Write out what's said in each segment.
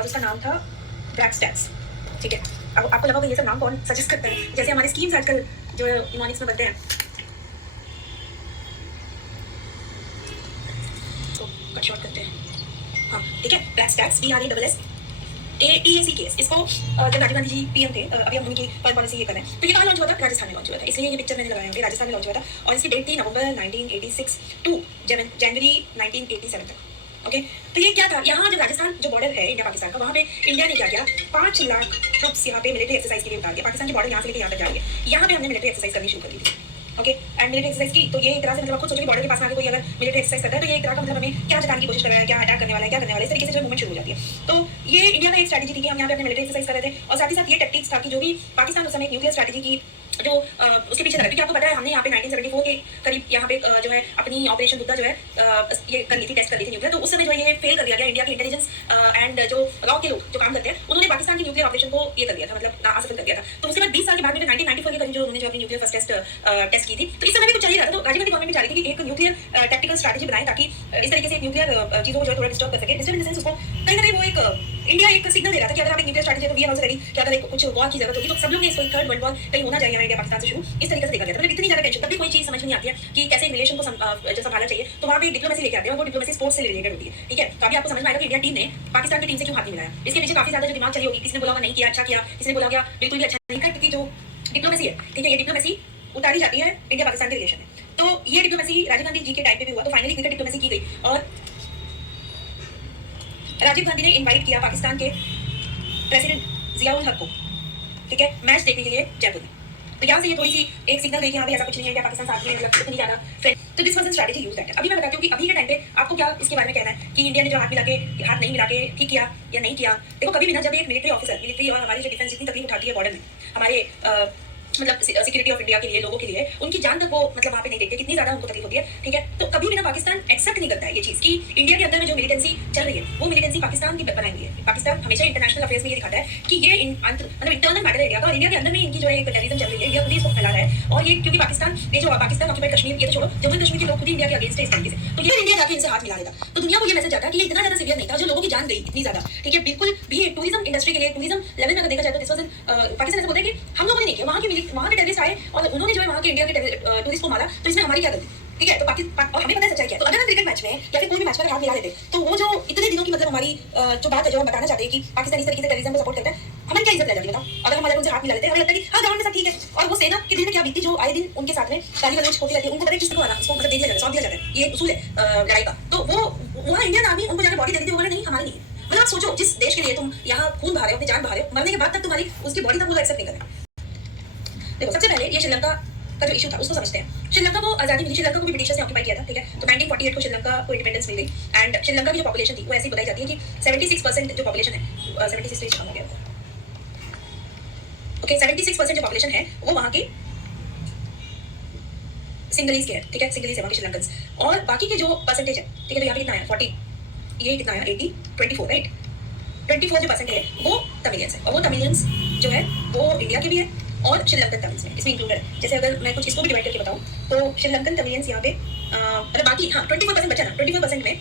और उसका नाम था ब्रैक स्टैट्स। ठीक है, अब आपको लगा ये सब नाम कौन सजेस्ट करता है, जैसे हमारे स्कीम्स आजकल जो इकोनॉमिक्स में बनते हैं। तो कट शॉर्ट करते हैं। हाँ ठीक है, ब्रैक स्टैट्स BRASS ATAC केस। इसको जब राजीव गांधी जी पीएम थे, अभी हम उनकी फॉरेन पॉलिसी ये कर रहे हैं, तो ये कहाँ लॉन्च हुआ था? राजस्थान में लॉन्च हुआ था, इसलिए ये पिक्चर मैंने लगाया है, राजस्थान में लॉन्च हुआ था। और इसकी डेट थी नवंबर 1986 टू जनवरी 1987 तक। ओके, तो ये क्या था, यहाँ जो राजस्थान जो बॉर्डर है इंडिया पाकिस्तान का, वहाँ पे इंडिया ने क्या किया, 5 लाख ट्रुप्स यहाँ पे मिलिट्री एक्सरसाइज के लिए उतार दिया। पाकिस्तान की बॉर्डर यहाँ से लेकर यहाँ तक जा रही है, यहाँ पे हमने मिलिट्री एक्सरसाइज करनी शुरू कर दी थी। ओके, एंड मिलिट्री एक्सरसाइज की, तो ये एक तरह से मतलब आपको सोचो कि बॉर्डर के पास आके कोई अगर मिलिट्री एक्सरसाइज करता है, तो ये एक तरह का मतलब हमें क्या जताने की कोशिश कर रहा है, क्या अटैक करने वाला है, क्या करने वाला है, इस तरीके से जो मूवमेंट शुरू हो जाती है। तो ये इंडिया का एक स्ट्रैटेजी थी कि हम यहाँ पे अपने मिलिट्री एक्सरसाइज कर रहे थे, और साथ ही साथ ये टेक्टिक्स था कि जो भी पाकिस्तान उस समय न्यूक्लियर स्ट्रैटेजी की जो उसके पीछे लगा, क्योंकि आपको पता है हमने यहाँ पे 1974 के करीब यहाँ पे जो है अपनी ऑपरेशन बुद्धा जो है ये कर ली थी, टेस्ट कर ली थी न्यूक्लियर। तो उस समय जो है ये फेल कर दिया गया। इंडिया के इंटेलिजेंस एंड जो रॉ के लोग जो काम करते हैं, उन्होंने पाकिस्तान की न्यूक्लियर ऑपरेशन को ये कर दिया था, मतलब असफल कर दिया था। तो उसके बाद 20 साल के बाद में 1994 के करीब जो उन्होंने जो अपनी न्यूक्लियर फर्स्ट टेस्ट की थी, तो इस समय भी कुछ चल ही रहा था। तो राजीव गांधी गवर्नमेंट चाह रही थी कि एक न्यूक्लियर टैक्टिकल स्ट्रैटेजी बनाए, ताकि इस तरीके से न्यूक्लियर चीजों को जो है थोड़ा डिस्टर्ब कर सके। डिस्टर्ब इन द सेंस उसको कहीं ना कहीं वो एक इंडिया एक सिग्नल दे रहा था कि अगर आप एक न्यूक्लियर स्ट्रैटेजी है तो वी आर आल्सो रेडी, कि अगर कुछ वॉर की जरूरत होगी तो सब लोग इसको थर्ड वर्ल्ड वॉर कहीं होना चाहिए इंडिया पाकिस्तान से शुरू, इस तरीके से देखा गया था। मतलब इतनी ज्यादा टेंशन, तब भी कोई चीज समझ नहीं आती है कि कैसे एक रिलेशन को जो संभालना चाहिए, तो वहाँ पे डिप्लोमेसी लेके आते हैं, और वो डिप्लोमेसी स्पोर्ट्स से रिलेटेड होती है। ठीक है, तो अभी आपको समझ में आएगा कि इंडिया टीम ने पाकिस्तान की टीम से क्यों हाथ नहीं मिलाया। इसके पीछे काफी ज्यादा जो दिमाग चली होगी, किसी ने बोला नहीं किया अच्छा किया, किसी ने बोला गया बिल्कुल भी अच्छा नहीं किया, क्योंकि जो डिप्लोमेसी है, ठीक है, ये डिप्लोमेसी उतारी जाती है इंडिया पाकिस्तान के रिलेशन में। तो ये डिप्लोमेसी राजीव गांधी जी के टाइम पे भी हुआ, तो फाइनली क्रिकेट डिप्लोमेसी की गई, और राजीव गांधी ने इन्वाइट किया पाकिस्तान के प्रेसिडेंट जियाउल हक को, ठीक है, मैच देखने के लिए जयपुर में। तो यहाँ से ये थोड़ी सी एक सिग्नल गई कि हाँ भाई ऐसा कुछ नहीं है, इंडिया पाकिस्तान साथ में, मतलब इतनी ज्यादा फ्रेंड। तो this was the strategy used that. अभी मैं बताती हूँ कि अभी के टाइम पे आपको क्या इसके बारे में कहना है कि इंडिया ने जो हाथ नहीं मिला के ठीक किया या नहीं किया। देखो कभी भी ना, जब एक मिलिट्री ऑफिसर, मिलिट्री और हमारी जो डिफेंस जितनी तकलीफ उठाती है बॉर्डर में, हमारे मतलब सिक्योरिटी ऑफ इंडिया के लिए, लोगों के लिए, उनकी जान तक वो मतलब वहाँ पे नहीं देखते, कितनी ज्यादा उनको तकलीफ होती है। ठीक है, तो कभी भी ना पाकिस्तान एक्सेप्ट नहीं करता है ये चीज कि इंडिया के अंदर में जो मिलिटेंसी चल रही है, वो मिलिटेंसी पाकिस्तान की बनाई हुई है। पाकिस्तान हमेशा इंटरनेशनल अफेयर्स में ये दिखाता है कि ये मतलब इंटरनल मैटर है इंडिया का, और इंडिया के अंदर में इनकी जो है टेररिज्म चल रही है, इंडिया खुद ही इसको फैला रहा है। और ये क्योंकि पाकिस्तान ये जो पाकिस्तान ऑक्यूपाइड कश्मीर, ये तो छोड़ो, जम्मू कश्मीर के लोग खुद ही इंडिया के अगेंस्ट है इस तरीके से। तो ये इंडिया जाके इनसे हाथ मिला लेता, तो दुनिया को ये मैसेज जाता है कि ये इतना ज्यादा सीवियर नहीं था, जो लोगों की जान गई इतनी ज्यादा। ठीक है, बिल्कुल भी टूरिज्म इंडस्ट्री के लिए, टूरिज्म लेवल में अगर देखा जाए तो दिस वाज पाकिस्तान ऐसा बोलता है कि हम लोगों ने नहीं किया, वहाँ के टेररिस्ट आए और उन्होंने जो है वहाँ के इंडिया के टूरिस्ट को मारा, तो इसमें हमारी क्या गलती? ठीक है, तो पाकिस्तान, और हमें पता है सच्चाई क्या है। तो अगर हम क्रिकेट मैच में या फिर कोई भी मैच में हाथ मिला देते, तो वो जो इतने दिनों की मतलब हमारी जो बात है, जो हम बताना चाहते हैं कि पाकिस्तान इस तरीके से टेररिज्म को सपोर्ट करता है, हमारी क्या इज्जत रह जाती है बताओ? अगर हम अगर उनसे हाथ मिला लेते हैं, हमें लगता है कि हाँ ग्राउंड में सब ठीक है, और वो सेना के दिल में क्या बीतती, जो आए दिन उनके साथ में गाली गलौज होती रहती है, उनको पता है किसको मारा, उसको मतलब दे दिया जाता है, सौंप दिया जाता है, ये उसूल है लड़ाई का। तो वो वहाँ इंडियन आर्मी उनको जाकर बॉडी दे देती है, वो नहीं हमारी नहीं है। मतलब आप सोचो, जिस देश के लिए तुम यहाँ खून बहा रहे हो, अपनी जान बहा रहे हो, मरने के बाद तक तुम्हारी उसकी बॉडी तक वो एक्सेप्ट नहीं कर रहे। देखो सबसे पहले ये श्रीलंका का जो इशू था उसको समझते हैं। श्रीलंका को आजादी मिली, श्रीलंका को भी ब्रिटिशर्स ने ऑक्यूपाई किया था। ठीक है, तो 1948 को श्रीलंका को इंडिपेंडेंस मिल गई, एंड श्रीलंका की जो पॉपुलेशन थी वो ऐसी बताई जाती है कि 76% जो पॉपुलेशन है, 76 कम हो गया, ओके, 76% जो पॉपुलेशन है वो वहाँ की सिंगलीज के है। ठीक है, सिंगलीज है वहाँ के श्रीलंकन्स, और बाकी के जो परसेंटेज है, ठीक है, तो यहाँ पे कितना आया 40, ये कितना आया 80, 24, राइट, 24 जो परसेंट है वो तमिलियंस है, और वो तमिलियंस जो है वो इंडिया के भी है और श्रीलंकन तमिल्स में इसमें इंक्लूडेड है। जैसे अगर मैं कुछ इसको भी डिवाइड करके बताऊँ, तो श्रीलंकन तमिलियंस यहाँ पे मतलब बाकी हाँ 24% बचा ना, 24% में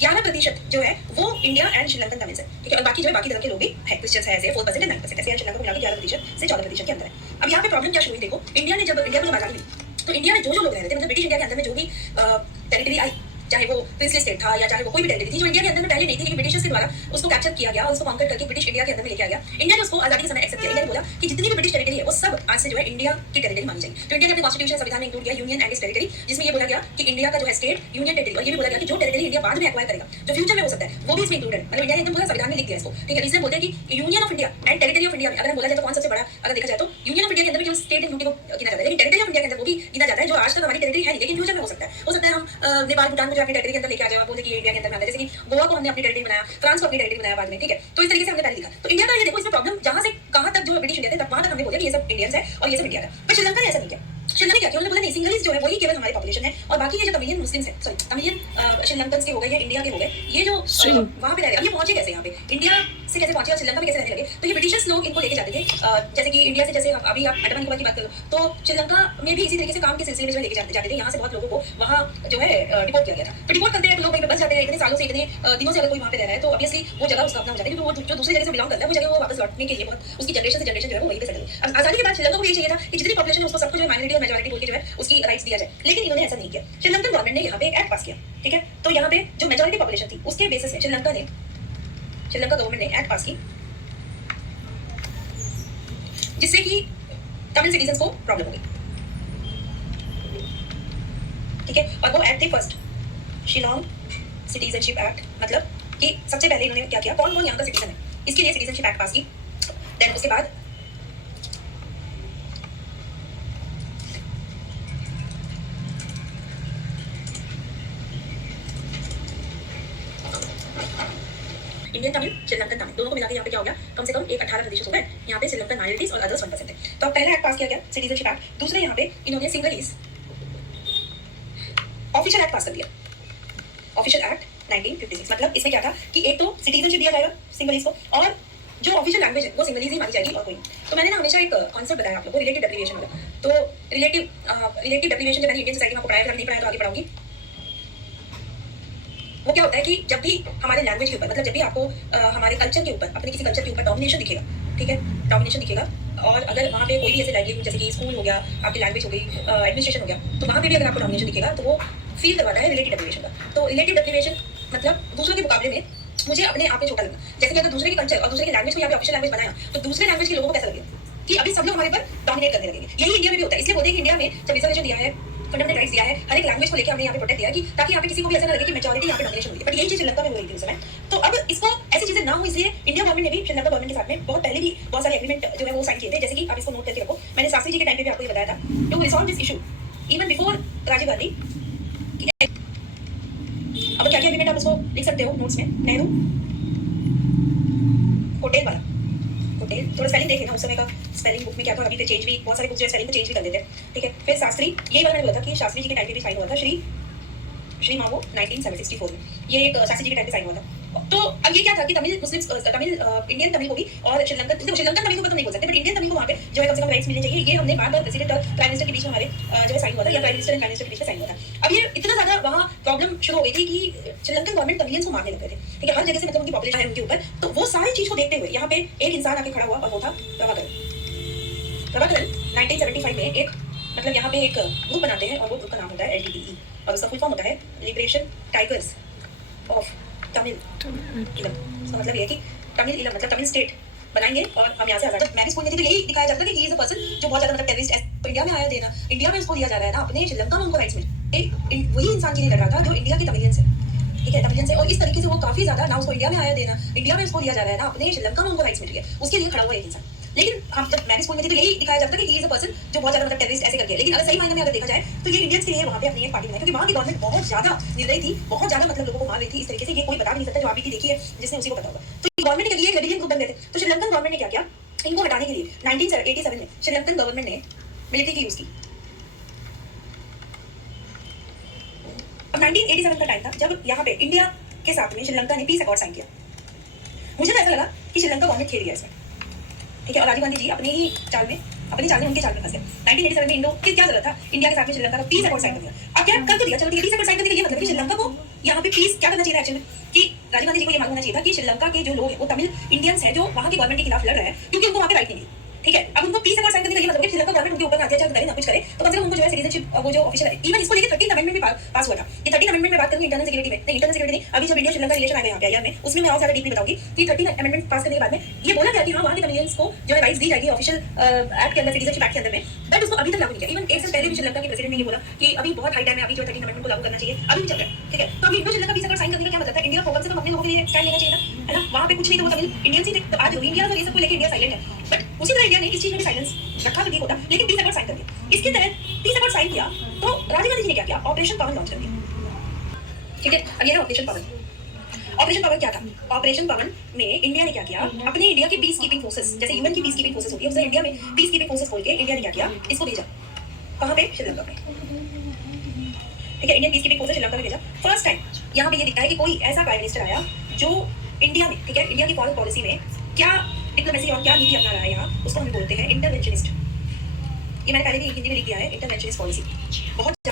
11% जो है वो इंडिया एंड श्रीलंकन तमिल्स है। ठीक है, और बाकी जो है बाकी तरह के लोग भी है, क्रिश्चियंस है ऐसे 4% 9%, ऐसे श्रीलंका को मिला के 11% से 14% के अंदर है। अब यहाँ पे प्रॉब्लम क्या शुरू हुई, देखो इंडिया ने जब इंडिया को जब आजादी मिली, तो इंडिया में जो लोग रह रहे थे, मतलब ब्रिटिश इंडिया के अंदर में जो भी टेरिटरी आई, चाहे वो प्रिंसली स्टेट था या चाहे वो कोई भी टेरिटरी थी जो इंडिया के अंदर में पहले नहीं थी, लेकिन ब्रिटिशर्स के द्वारा उसको कैप्चर किया गया और उसको कॉन्कर करके ब्रिटिश इंडिया के अंदर में लेके आ गया। इंडिया ने उसको आजादी के समय एक्सेप्ट किया। इंडिया ने बोला कि जितनी भी ब्रिटिश टेरिटरी है वो सब आज से जो है इंडिया की टेरिटरी मानी जाएगी। तो इंडिया ने अपने कॉन्स्टिट्यूशन संविधान में इंक्लूड किया यूनियन एंड टेरिटरी, जिसमें ये बोला गया कि इंडिया का जो है स्टेट यूनियन टेरिटरी, और ये भी बोला गया कि जो टेरिटरी इंडिया बाद में एक्वायर करेगा, जो फ्यूचर में हो सकता है, वो भी इसमें इंक्लूडेड है। मतलब इंडिया ने एकदम पूरा संविधान में लिख दिया इसको। ठीक है, इसलिए बोलते हैं कि union of India and territory of India में अगर हम बोला जाए तो कौन सबसे बड़ा, अगर देखा जाए तो यूनियन ऑफ इंडिया के अंदर जो स्टेट एंड यूनिटी को गिना जाता है, लेकिन टेरिटरी ऑफ इंडिया के अंदर वो भी गिना जाता है जो आज तक हमारी टेरिटरी है, लेकिन फ्यूचर में हो सकता है। हो सकता है हम नेपाल भूटान को जो अपनी टेरिटरी के अंदर लेके आ जाए, बोलते कि इंडिया के अंदर में आता है, जैसे कि गोवा को हमने अपनी टेरिटरी बनाया, फ्रांस को अपनी टेरिटरी बनाया बाद में। ठीक है, तो इस तरीके से हमने पहले लिखा। तो इंडिया का ये देखो, इसमें प्रॉब्लम जहां से कहां तक जो ब्रिटिश इंडिया थे तब वहां तक हमने बोला कि ये सब इंडियंस है और ये सब इंडिया का। पर श्रीलंका ने ऐसा नहीं किया। श्रीलंका क्या किया, उन्होंने बोला नहीं, सिंगलीज जो है वही केवल हमारी पॉपुलेशन है, और बाकी ये जो तमिलियन मुस्लिम्स है, सॉरी तमिलियन श्रीलंकन्स के हो गए या इंडिया के हो गए, ये जो वहां पे रह रहे हैं, अब ये पहुंचे कैसे यहाँ पे? इंडिया से कैसे पहुंचे और श्रीलंका में कैसे रहने लगे। तो ये ब्रिटिशर्स लोग इनको लेके जाते थे, जैसे कि इंडिया से, जैसे अभी आप अंडमान निकोबार की बात करो तो श्रीलंका में भी इसी तरीके से काम के सिलसिले में जो है लेके जाते थे। यहाँ से बहुत लोगों को वहाँ जो है डिपोर्ट किया गया था। तो डिपोर्ट करते हैं तो लोग वहीं पे बस जाते हैं, इतने सालों से, इतने दिनों से अगर कोई वहाँ पे रह रहा है तो ऑब्वियसली वो जगह उसका अपना हो जाता है, क्योंकि वो जो दूसरी जगह से बिलोंग करता है वो जगह वो वापस लौटने के लिए बहुत उसकी जनरेशन से जनरेशन जो है वो वहीं पे सेटल। अब आजादी के बाद श्रीलंका को ये चाहिए था कि जितनी पॉपुलेशन है उसको सबको जो है माइनॉरिटी और मेजॉरिटी बोल के जो है उसकी राइट्स दिया जाए, लेकिन इन्होंने ऐसा नहीं किया। श्रीलंकन गवर्नमेंट ने यहाँ पे एक एक्ट पास किया, ठीक है। तो यहाँ पे जो मेजॉरिटी पॉपुलेशन थी उसके बेसिस में श्रीलंका गवर्नमेंट ने एक्ट पास की, जिससे कि तमिल सिटीजन्स को प्रॉब्लम होगी, ठीक है। और वो एक्ट थे फर्स्ट शिलोंग सिटीजनशिप एक्ट, मतलब कि सबसे पहले इन्होंने क्या किया, कौन कौन यहाँ का सिटीजन है इसके लिए सिटीजनशिप एक्ट पास की। देन उसके बाद इंडियन तमिल, श्रीलंकन तमिल दोनों को मिलाकर यहाँ पे क्या हो गया, कम से कम एक 18 प्रतिशत हो गए। यहाँ पे श्रीलंकन माइनॉरिटीज और अदर्स 1% है। तो अब पहला एक्ट पास किया गया सिटीजनशिप एक्ट। दूसरे यहाँ पे इन्होंने सिंगलीज ऑफिशियल एक्ट पास कर दिया, ऑफिशियल एक्ट 1956। मतलब इसमें क्या था कि एक तो सिटीजनशिप दिया जाएगा सिंगलीज को, और जो ऑफिशियल लैंग्वेज है वो सिंगलीज ही मानी जाएगी और कोई नहीं। तो मैंने ना हमेशा एक कॉन्सेप्ट बताया आप लोगों को, रिलेटिव डेप्रिवेशन वाला। तो रिलेटिव डेप्रिवेशन जब मैंने इंडियन सोसाइटी में आपको पढ़ाया था, नहीं पढ़ाया तो आगे पढ़ाऊंगी। वो क्या होता है कि जब भी हमारे लैंग्वेज के ऊपर, मतलब जब भी आपको हमारे कल्चर के ऊपर, अपने किसी कल्चर के ऊपर डोमिनेशन दिखेगा, ठीक है, डोमिनेशन दिखेगा, और अगर वहाँ पे कोई भी ऐसे लाइवलीहुड जैसे कि स्कूल हो गया, आपकी लैंग्वेज हो गई, एडमिनिस्ट्रेशन हो गया, तो वहाँ पे भी अगर आपको डोमिनेशन दिखेगा तो वो फील करवाता है रिलेटिव डेप्रिवेशन का। तो रिलेटिव डेप्रिवेशन मतलब दूसरों के मुकाबले में मुझे अपने आप में छोटा लगना। जैसे कि अगर दूसरे की कल्चर और दूसरे की लैंग्वेज को यहाँ पे ऑफिशियल लैंग्वेज बनाया तो दूसरे लैंग्वेज के लोगों को कैसा लगेगा कि अभी सब लोग हमारे ऊपर डोमिनेट करने लगेंगे। यही इंडिया में भी होता है। इसलिए बोलते हैं कि इंडिया में जब रिजर्वेशन दिया है, फंडामेंटल राइट्स दिया है, हर एक लैंग्वेज को लेकर हमने यहाँ पे प्रोटेक्ट दिया कि ताकि यहाँ पे किसी को भी ऐसा ना लगे कि मेजॉरिटी यहाँ पे डोमिनेशन हो रही है। बट यही चीज श्रीलंका में हो रही थी उस समय। तो अब इसको ऐसी चीजें ना हो, इसलिए इंडिया गवर्नमेंट ने भी श्रीलंका गवर्नमेंट के साथ में बहुत पहले भी बहुत सारे एग्रीमेंट जो है वो साइन किए थे। जैसे कि आप इसको नोट करके रखो, मैंने शास्त्री जी के टाइम पे भी आपको ये बताया था, to resolve this issue even before Rajiv Gandhi. अब क्या क्या एग्रीमेंट आप उसको लिख सकते हो नोट्स में, नेहरू होटल वाला, होटल थोड़ा स्पेलिंग देख लेना, उस समय का स्पेलिंग बुक में क्या था, अभी फिर चेंज भी, बहुत सारे बुक्स जो स्पेलिंग को चेंज भी कर देते हैं, ठीक है। फिर शास्त्री, यही वाला मैंने बोला था कि शास्त्री जी के टाइम पे भी साइन हुआ था, श्री मावो 1964 में, ये एक शास्त्री जी के टाइम पे साइन हुआ था। तो अब ये क्या था कि तमिल मुस्लिम तमिल इंडियन तमिल को भी और श्रीलंकन तमिल को तो नहीं बोल सकते, बट इंडियन तमिल को वहाँ पे जो है कम से कम राइट्स मिलने चाहिए। ये हमने बार-बार प्रेसिडेंट और प्राइम मिनिस्टर के बीच में हमारे जो है साइन हुआ था, या prime minister and prime minister के बीच में साइन हुआ था। अब ये इतना ज्यादा वहाँ प्रॉब्लम शुरू हो गई थी कि श्रीलंकन गवर्नमेंट तमिलियंस को मारने लग गए थे, ठीक है, हर जगह से, मतलब उनकी पॉपुलेशन है उनके ऊपर। तो वो सारी चीज को देखते हुए यहाँ पे एक इंसान आके खड़ा हुआ और वो था प्रभाकरन 1975 में एक, मतलब यहाँ पे एक ग्रुप बनाते हैं और वो ग्रुप का नाम होता है LTTE और उसका फुल फॉर्म होता है लिबरेशन टाइगर्स ऑफ तमिल इलम। इसका मतलब ये है कि तमिल इलम मतलब तमिल स्टेट बनाएंगे और हम यहाँ से आजाद। मैं भी स्कूल में थी तो यही दिखाया जाता है कि ही इज अ पर्सन जो बहुत ज्यादा मतलब टेररिस्ट तो इंडिया में आया देना, इंडिया में उसको दिया जा रहा है ना, अपने श्रीलंका में उनको राइट्स मिले। वही इंसान के लिए लड़ रहा था जो इंडिया की तमिलियंस है, ठीक है, तमिलियंस है, और इस तरीके से वो काफी ज्यादा ना उसको इंडिया में आया देना, इंडिया में उसको दिया जा रहा है ना, अपने श्रीलंका में उनको राइट्स मिल रही है, उसके लिए खड़ा हुआ एक इंसान। लेकिन हम जब मैं भी स्कूल में थी तो यही दिखाया जाता है कि ही इज अ पर्सन जो बहुत ज्यादा मतलब टेररिस्ट ऐसे करके। लेकिन अगर सही मायने में अगर देखा जाए तो ये इंडियंस के लिए वहाँ पे अपनी एक पार्टी बनाई, क्योंकि वहाँ की गवर्नमेंट बहुत ज्यादा निर्दयी थी, बहुत ज्यादा मतलब लोगों को मार रही थी इस तरीके से, ये कोई बता भी नहीं सकता, जो आप भी देखी है जिसने उसी को पता होगा। तो गवर्नमेंट ने एक रेबेलियन ग्रुप बन गए थे। तो श्रीलंकन गवर्नमेंट ने क्या किया, इनको हटाने के लिए 1987 में श्रीलंकन गवर्नमेंट ने मिलिट्री की यूज की। अब 1987 का टाइम था जब यहाँ पे इंडिया के साथ में श्रीलंका ने पीस अकॉर्ड साइन किया। मुझे तो ऐसा लगा कि श्रीलंका गवर्नमेंट खेल गया इसमें, ठीक है, और राजीव गांधी जी अपनी चाल में उनके चाल में फंस गए। 1987 में इंडो की क्या जरूरत था, इंडिया के साथ में श्रीलंका का पीस अकॉर्ड साइन कर दिया। अब क्या कर तो दिया, चलो ठीक है, पीस अकॉर्ड साइन करने के लिए मतलब कि श्रीलंका को यहाँ पे पीस क्या करना चाहिए एक्चुअली में, कि राजीव गांधी जी को ये मालूम होना चाहिए था कि श्रीलंका के जो लोग हैं वो तमिल इंडियंस हैं जो वहाँ की गवर्नमेंट के खिलाफ लड़ रहे हैं, क्योंकि उनको वहाँ पे राइट नहीं है, ठीक है। अब उनको पीस अकॉर्ड साइन करने का ये मतलब कि श्रीलंका गवर्नमेंट उनके ऊपर अत्याचार करे ना कुछ करे, तो कम से कम उनको जो है सिटीजनशिप वो जो ऑफिशियल इवन इसको लेके 13th अमेंडमेंट भी पास हुआ था। ये 13th अमेंडमेंट में बात करूंगी इंटरनल सिक्योरिटी में, नहीं इंटरनल सिक्योरिटी नहीं, अभी जब इंडिया श्रीलंका रिलेशन आएगा यहाँ पे आईआर में, उसमें मैं और ज्यादा डीपली बताऊंगी कि 13th अमेंडमेंट पास करने के बाद में ये बोला गया कि हाँ वहाँ के तमिलियंस को जो है राइट्स दी जाएगी ऑफिशियल एक्ट के अंदर, सिटीजनशिप एक्ट के अंदर में, बट उसको अभी तक लागू नहीं किया। इवन एक साल पहले भी श्रीलंका के प्रेसिडेंट ने ये बोला कि अभी बहुत हाई टाइम है, अभी जो 13th अमेंडमेंट को लागू करना चाहिए, अभी भी चल रहा है, ठीक है। तो अभी Indo Sri Lanka peace accord sign करने का क्या मतलब है, इंडिया को कम से कम अपने लोगों के लिए स्टैंड लेना चाहिए था, है ना। वहाँ पे कुछ नहीं तो वो तमिल इंडियंस ही थे, तो आज इंडिया तो ये सब को लेकर इंडिया साइलेंट है, बट उसी तरह इंडिया ने इस चीज में भी साइलेंस रखा तो ठीक होता, लेकिन पीस अकॉर्ड साइन कर दिया। इसके तहत पीस अकॉर्ड साइन किया तो राजीव गांधी जी ने क्या किया, ऑपरेशन पवन लॉन्च कर दिया, ठीक है। अब ये है ऑपरेशन पवन। ऑपरेशन पवन क्या था, ऑपरेशन पवन में इंडिया ने क्या किया, अपने इंडिया की पीस कीपिंग फोर्सेस, जैसे यूएन की पीस कीपिंग फोर्सेस होती है, उसने इंडिया में पीस कीपिंग फोर्सेस खोल के इंडिया ने क्या किया, इसको भेजा कहाँ पे, श्रीलंका में, ठीक है। Indian peace keeping forces Sri Lanka में भेजा। फर्स्ट टाइम यहाँ पे ये दिखता है कि कोई ऐसा प्राइम मिनिस्टर आया जो इंडिया में, ठीक है, इंडिया की फॉरेन पॉलिसी में क्या डिप्लोमेसी और क्या नीति अपना रहा है यहाँ, उसको हम बोलते हैं इंटरवेंशनिस्ट। ये मैंने पहले भी हिंदी में लिख दिया है, इंटरवेंशनिस्ट पॉलिसी। बहुत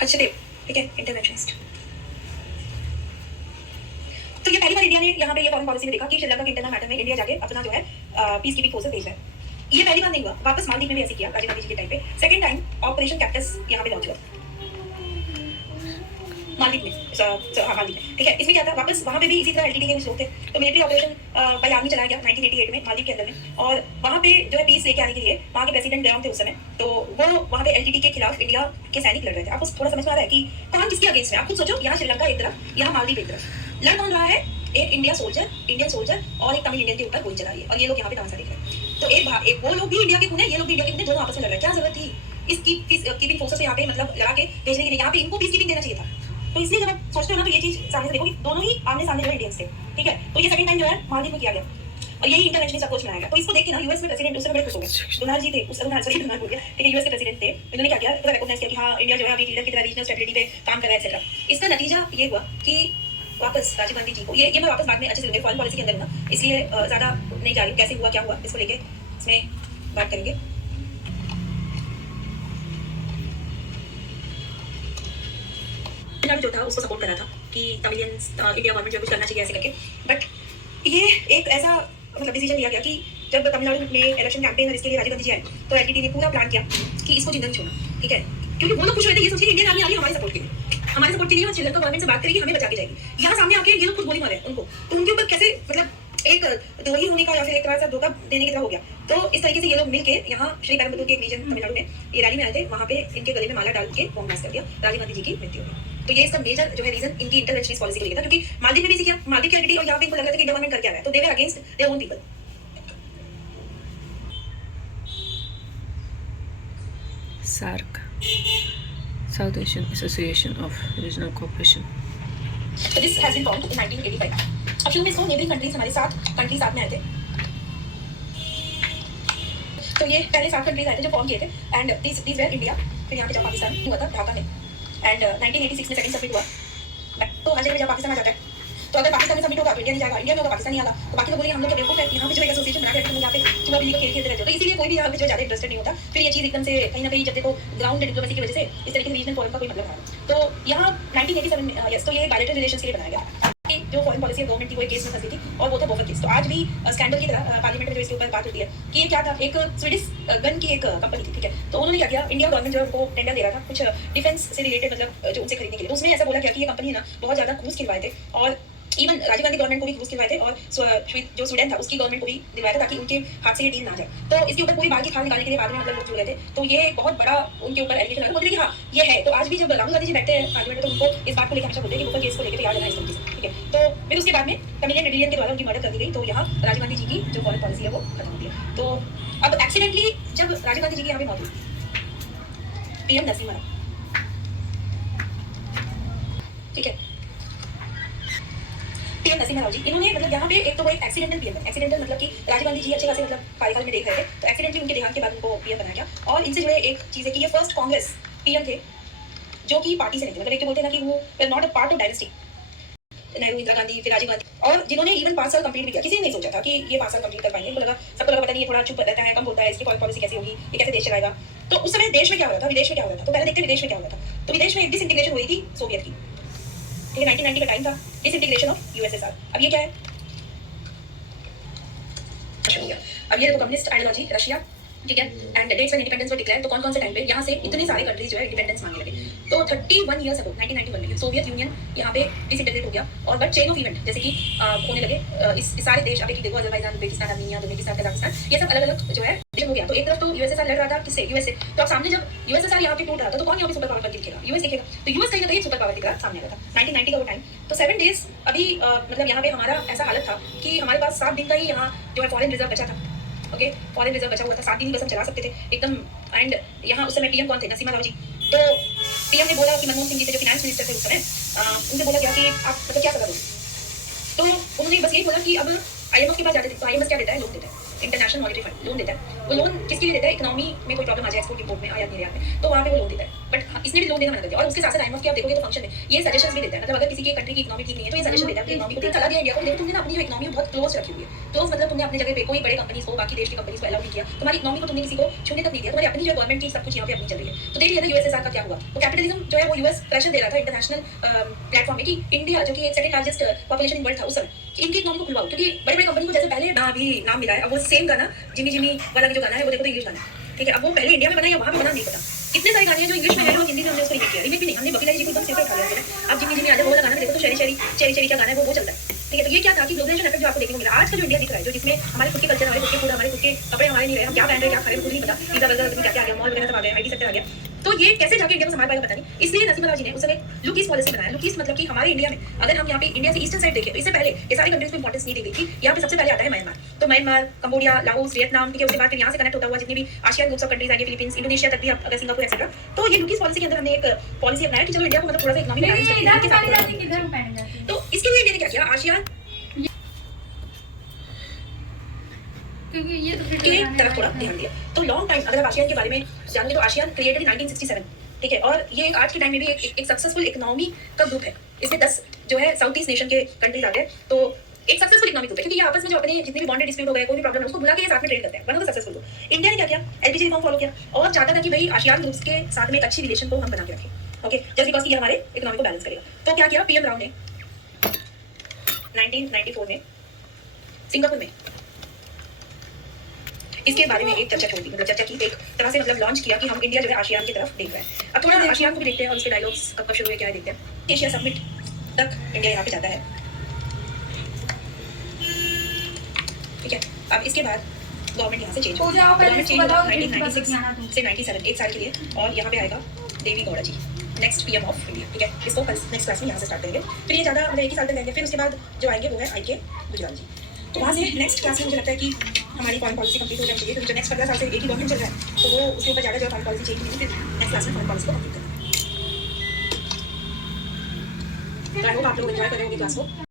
हर्षदेव, ठीक है, इंटरवेंशनिस्ट। तो ये पहली बार इंडिया ने यहाँ पे ये फॉरेन पॉलिसी में देखा कि श्रीलंका के इंटरनल मैटर में इंडिया जाके अपना जो है पीस कीपिंग फोर्सेस भेज रहा है। ये पहली बार नहीं हुआ, वापस मालदीव में भी ऐसे किया राजीव गांधी जी के टाइम पे। सेकंड टाइम ऑपरेशन कैक्टस यहाँ पे लॉन्च हुआ मालदीव में, हाँ मालदीव में, ठीक है। इसमें क्या था, वापस वहाँ पे भी इसी तरह एलटीटी के कुछ लोग थे, तो मिलिट्री ऑपरेशन बाय आर्मी चलाया गया 1988 में मालदीव के अंदर में। और वहाँ पे जो है पीस लेके आने के लिए वहाँ के प्रेसिडेंट डयोंग थे उस समय, तो वो वहाँ पे एलटीटी के खिलाफ इंडिया के सैनिक लड़ रहे थे। आपको थोड़ा समझ में आ रहा है कि कौन किसके अगेंस्ट में? आप खुद सोचो, यहाँ श्रीलंका एक तरफ, यहाँ मालदीव एक तरफ, लड़ कौन रहा है? एक इंडियन सोल्जर और एक तमिल इंडियन के ऊपर गोली चला रही है, और ये लोग यहाँ पे तमाशा देख रहे हैं। तो एक वो लोग भी इंडिया के खून है, ये लोग भी इंडिया के खून है, दोनों आपस में लड़ रहे हैं। क्या जरूरत थी इस कीपिंग फोर्सेस को यहाँ पे मतलब लड़ा के भेजने के लिए? यहाँ पे इनको पीस कीपिंग देना चाहिए था। तो इसलिए जब आप सोचते हो ना, तो ये चीज सामने से देखो कि दोनों ही आमने सामने जो है इंडियंस थे, ठीक है। तो ये सेकंड टाइम जो है मालदीव में किया गया, और यही इंटरवेंशनिस्ट अप्रोच में आएगा। तो इसको देख के ना यूएस में प्रेसिडेंट उस समय बड़े खुश हो गए। डोनाल्ड जी थे उस डोनाल्ड बोल गया, ठीक है, यूएस के प्रेसिडेंट थे। उन्होंने क्या किया, पूरा रिकॉग्नाइज किया कि हाँ इंडिया जो है अभी लीडर की तरह रीजनल स्टेबिलिटी पे काम कर रहा है एक्सेट्रा। इसका नतीजा ये हुआ कि वापस राजीव गांधी जी को ये मैं वापस बाद में अच्छे से लूंगी, फॉरेन पॉलिसी के अंदर ना, इसलिए ज्यादा नहीं जा रही कैसे हुआ क्या हुआ इसको लेके इसमें बात करेंगे। जो था उसको सपोर्ट करा था कि तमिलियंस इंडिया गवर्नमेंट जो कुछ करना चाहिए ऐसे करके, बट ये एक ऐसा मतलब डिसीजन लिया गया कि जब तमिलनाडु में इलेक्शन कैंपेन और इसके लिए राजीव गांधी जी आए, तो एलटीटी ने पूरा प्लान किया कि इसको जिंदा नहीं छोड़ना, ठीक है। क्योंकि वो लोग खुश हुए थे, ये सोचिए इंडियन आर्मी आ रही है हमारे सपोर्ट के लिए और श्रीलंका गवर्नमेंट से बात करेगी, हमें बचा के जाएगी। यहाँ सामने आके ये लोग खुद गोली मारे उनको, तो उनके ऊपर कैसे मतलब एक द्रोही होने का या फिर एक तरह से धोखा देने की तरह हो गया। तो इस तरीके से ये लोग मिलके यहाँ श्री पेरुम्बदूर के एक रीजन तमिलनाडु में ये रैली में आए थे, वहाँ पे इनके गले में माला डाल के बॉम्ब ब्लास्ट कर दिया, राजीव गांधी जी की मृत्यु हुई। तो ये इसका मेजर जो है रीजन इनकी इंटरवेंशनिस्ट पॉलिसी के लिए था, क्योंकि मालदीव में भी किया, मालदीव की आइडेंटिटी और यहाँ पे इनको लग रहा था कि गवर्नमेंट कर क्या रहा है, तो they were against their own people. SAARC, South Asian Association of Regional Cooperation. So this has been formed in 1985. अब शुरू में इसको नेबरिंग कंट्रीज हमारे 7 कंट्रीज साथ में आए थे। तो ये पहले 7 कंट्रीज आए थे जो फॉर्म किए थे, एंड दिस वेयर इंडिया, फिर यहाँ पे जब पाकिस्तान हुआ था ढाका में, एंड 1986 में सेकंड समिट हुआ। तो हर जगह जब पाकिस्तान आ जाता है, तो अगर पाकिस्तान में समिट होगा तो इंडिया नहीं जाएगा, इंडिया में होगा पाकिस्तान नहीं आएगा, तो बाकी लोग बोलेंगे हम लोग बेवकूफ है, यहाँ पे जो एक एसोसिएशन बना के रखते हैं यहाँ पे चुआ बिल्ली का खेल खेलते रहते हो। तो इसीलिए कोई भी यहाँ पे जो ज़्यादा इंटरेस्टेड नहीं होता। फिर ये चीज़ एकदम से कहीं ना कहीं जब देखो ग्राउंड डिप्लोमेसी की वजह से इस तरीके से रीजनल फोरम का कोई मतलब है। तो यहाँ 1987 में यस, तो ये बायलैटरल रिलेशंस के लिए बनाया गया। जो फॉरेन पॉलिसी गवर्नमेंट की वो एक केस में फंसी थी, और वो था बोफर केस। तो आज भी स्कैंडल की तरह पार्लियामेंट में जो इसके ऊपर बात होती है कि ये क्या था, एक स्वीडिश गन की एक कंपनी थी, ठीक है। तो उन्होंने क्या किया, इंडिया गवर्नमेंट जो उनको टेंडर दे रहा था कुछ डिफेंस से रिलेटेड मतलब जो उनसे खरीदने के लिए, तो उसमें ऐसा बोला गया कि ये कंपनी ना बहुत ज्यादा घूस खिलवाए थे, और इवन राजीव गांधी गवर्नमेंट को भी घूस खिलवाए थे, और जो स्वीडन था उसकी गवर्नमेंट को भी दिलवाया था ताकि उनके हाथ से ये डील ना जाए। तो इसके ऊपर पूरी बाल की खाल निकालने के लिए बाद में मतलब लोग जुड़ गए थे। तो ये बहुत बड़ा उनके ऊपर एलिगेशन लगा, बोलते कि हाँ ये है। तो आज भी जब राहुल गांधी जी बैठते हैं पार्लियामेंट में, तो उनको इस बात को लेकर हमेशा बोलते हैं कि ऊपर केस को लेकर याद रहना इस तरीके से, ठीक है। तो फिर उसके बाद में तमिलियन रिबेलियन के द्वारा उनकी मर्डर कर दी गई, तो यहाँ राजीव गांधी जी की जो फॉरेन पॉलिसी है वो खत्म होती है। तो अब एक्सीडेंटली जब राजीव गांधी जी की यहाँ पे मौत हुई, पीएम नरसिम्हा राव, ठीक है, पीएम नरसिम्हा राव जी, इन्होंने मतलब यहाँ पे एक तो वो एक एक्सीडेंटल पीएम है। एक्सीडेंटल मतलब कि राजीव गांधी जी अच्छे खासे मतलब कार्यकाल में देख रहे थे, तो एक्सीडेंटली उनके देहांत के बाद उनको पीएम बनाया गया। और इनसे जो है एक चीज़ है कि ये फर्स्ट कांग्रेस पीएम थे जो कि पार्टी से नहीं थे, मतलब एक तो बोलते हैं ना कि वो not a part of dynasty, Nehru, Indira Gandhi, फिर राजीव गांधी, और जिन्होंने इवन 5 साल कंप्लीट भी किया। किसी ने नहीं सोचा था कि ये 5 साल कंप्लीट कर पाएंगे, उनको लगा, सबको लगा पता नहीं ये थोड़ा चुप रहता है, कम बोलता है, इसकी फॉरेन पॉलिसी कैसे होगी, ये कैसे देश चलाएगा। तो उस समय देश में क्या हो रहा था, विदेश में क्या हो रहा था, तो पहले देखते विदेश में क्या हो रहा था। तो विदेश में एक डिसइंटीग्रेशन हुई थी सोवियत की, ठीक है, 1990 का टाइम था, डिसइंटीग्रेशन ऑफ यूएसएसआर। अब ये क्या है, अब ये देखो कम्युनिस्ट आइडियोलॉजी रशिया, ठीक है, and dates when independence were declare. तो कौन कौन से टाइम पे यहाँ से इतने सारे कंट्रीज जो है इंडिपेंडेंस मांगने लगे। तो 31 ईयर्स अगो 1991 में सोवियत यूनियन यहाँ पे डिसइंटीग्रेट हो गया, और बट चेन ऑफ इवेंट जैसे कि होने लगे इस सारे देश, अभी देखो Azerbaijan, Uzbekistan, Armenia, Turkmenistan, Kazakhstan, ये सब अलग अलग जो है हो गया। तो एक तरफ तो यूएसएसआर लड़ रहा था किससे, यूएसए। तो अब सामने जब यूएसएसआर यहाँ पे टूट रहा था, तो कौन यहाँ पे सुपर पावर बनकर दिखेगा, यूएस दिखेगा। तो यूएस कहीं ना कहीं सुपर पावर की तरह सामने आ रहा था 1990 का वो टाइम। तो 7 डेज अभी मतलब यहाँ पे हमारा ऐसा हालत था कि हमारे पास 7 दिन का ही यहाँ जो है फॉरेन रिजर्व बचा था, ओके, फॉरेन रिजर्व बचा हुआ था, 7 दिन बस हम चला सकते थे एकदम। एंड यहाँ उस समय पीएम कौन थे, नरसिम्हा राव जी। तो पीएम ने बोला कि मनमोहन सिंह जी थे जो फाइनेंस मिनिस्टर थे उस समय, उनसे बोला गया कि आप मतलब क्या सलाह दोगे। तो उन्होंने बस यही बोला कि अब आईएमएफ के पास जाते थे, तो आईएमएफ क्या देता है, लोन देता है। इंटरनेशनल मॉनेटरी फंड लोन देता है। वो लोन किसके लिए देता है? इकोनॉमी में कोई प्रॉब्लम आ जाए एक्सपोर्ट इंपोर्ट में, आयात निर्यात में, तो वहाँ पे वो लोन देता है। बट इसने भी लोन देना मना कर दिया। और उसके साथ साथ IMF की आप देखोगे तो फंक्शन है, ये सजेशंस भी देता है। मतलब अगर किसी की कंट्री की इकोनॉमी ठीक नहीं है तो ये सजेशन देता है कि इकोनॉमी को सलाह दिया इंडिया को, देखो तुमने ना अपनी जो इकोनॉमी बहुत क्लोज रखी हुई है। क्लोज मतलब तुमने अपनी जगह पे कोई बड़े कंपनीज को, बाकी देश की कंपनीज को अलाउ नहीं किया, तुम्हारी इकोनॉमी को तुमने किसी को छूने तक नहीं दिया, तुम्हारी अपनी जो गवर्नमेंट की सब कुछ यहाँ पे अपनी चल रही है। तो देख लिया था USSR का क्या हुआ। तो कैपिटलिज्म जो है वो US प्रेशर दे रहा था इंटरनेशनल प्लेटफॉर्म में कि इंडिया जो कि एक second largest population in world था उस समय, कि इनकी इकोनॉमी को खुलवाओ, क्योंकि बड़ी बड़ी कंपनी को जैसे पहले ना भी नाम मिला है। अब वो सेम गाना जिमी जिमी वाला जो गाना है वो देखो तो इंग्लिश गाना है, ठीक है। अब वो पहले इंडिया में बना या वहाँ पे बना नहीं पता। कितने सारे गाने हैं जो इंग्लिश में है और हिंदी में हमने उसको रीमेक किया। रीमेक भी नहीं, हमने बकरी जी को एकदम सिंपल उठा लिया है। अब जिमी जिमी आजा वो वाला गाना देखो तो शेरी शेरी चेरी चेरी क्या गाना है वो चलता है, ठीक है। तो ये क्या था कि ग्लोबलाइजेशन इफेक्ट जो आपको देखने को मिला। आज का जो इंडिया दिख रहा है, जो जिसमें हमारे खुद के कल्चर, हमारे खुद के फूड, हमारे खुद के कपड़े हमारे नहीं रहे, हम क्या पहन रहे हैं क्या खा रहे हैं कुछ नहीं पता, पिज्जा बर्गर क्या क्या आ गया, मॉल वगैरह सब आ गए, IT सेक्टर आ गया। तो ये कैसे जाके इंडिया को संभाल पाएगा पता नहीं। इसलिए नसीम अलाउद्दीन ने उस समय लुक ईस्ट पॉलिसी बनाया। लुक ईस्ट मतलब कि हमारे इंडिया में अगर हम यहाँ पे इंडिया से ईस्टर्न साइड देखें तो इससे पहले ये सारी कंट्रीज को इंपॉर्टेंस नहीं दी गई थी। यहाँ पे सबसे पहले आता है म्यांमार। तो म्यांमार, कंबोडिया, लाओस, वियतनाम, ठीक है। उसके बाद फिर यहाँ से कनेक्ट होता हुआ जितनी भी आसियान ग्रुप्स ऑफ कंट्रीज आएंगे, फिलीपींस, इंडोनेशिया तक भी, अगर सिंगापुर एक्सेट्रा। तो ये लुक ईस्ट पॉलिसी के अंदर हमने एक पॉलिसी अपनाया कि चलो इंडिया को मतलब थोड़ा सा इकोनॉमिक बैलेंस करके। तो इसके लिए इंडिया ने क्या किया, आसियान क्योंकि ये तो के तरफ थोड़ा ध्यान दिया। तो लॉन्ग टाइम अगर आप आसियान के बारे में जानोगे तो आसियान क्रिएटेड इन 1967, ठीक है। और ये आज के टाइम में भी एक सक्सेसफुल इकोनॉमी का ग्रुप है। इसमें 10 जो है साउथ ईस्ट नेशन के कंट्रीज आ गए। तो एक सक्सेसफुल इकोनॉमिक ग्रुप है, क्योंकि ये आपस में जो अपने जितने भी बॉन्डेड डिस्प्यूट हो गए, कोई भी प्रॉब्लम है उसको बुला के ये साथ में ट्रेड करते हैं। One of the successful group. India ने क्या किया, LPG रिफॉर्म फॉलो किया और चाहता था कि भाई आसियान ग्रुप्स के साथ में एक अच्छी रिलेशन को हम बना के रखें, ओके, जस्ट बिकॉज ये हमारे इकोनॉमी को बैलेंस करेगा। तो क्या किया PM राव ने 1994 में सिंगापुर में इसके बारे में एक चर्चा छोड़ दी, मतलब चर्चा की, एक तरह से मतलब लॉन्च किया कि हम इंडिया जो है आसियान की तरफ देख रहे हैं। अब थोड़ा आसियान को भी देखते हैं और उसके डायलॉग्स कब कब शुरू हुए क्या है देखते हैं। एशिया समिट तक इंडिया यहाँ पे जाता है, ठीक है। अब इसके बाद गवर्नमेंट यहाँ से चेंज हो जाओ, गवर्नमेंट चेंज बताओ, 1996 से 97 एक साल के लिए, और यहाँ पे आएगा देवी गौड़ा जी, नेक्स्ट PM ऑफ इंडिया, ठीक है। इसको नेक्स्ट क्लास में यहाँ से स्टार्ट करेंगे। फिर ये ज़्यादा मतलब एक ही साल तक रहेंगे। फिर उसके बाद जो आएंगे वो है IK गुजराल जी। तो वहाँ से नेक्स्ट क्लास में मुझे लगता है कि हमारी फॉरेन पॉलिसी कंप्लीट हो जानी चाहिए, क्योंकि जो नेक्स्ट 15 साल से एक ही गवर्नमेंट चल रहा है, तो वो उसके ऊपर ज़्यादा जो फॉरेन पॉलिसी चेंज नहीं, फिर नेक्स्ट क्लास में फॉरेन पॉलिसी को कंप्लीट करना। तो आई होप आप लोग एंजॉय कर रहे होंगे क्लास को।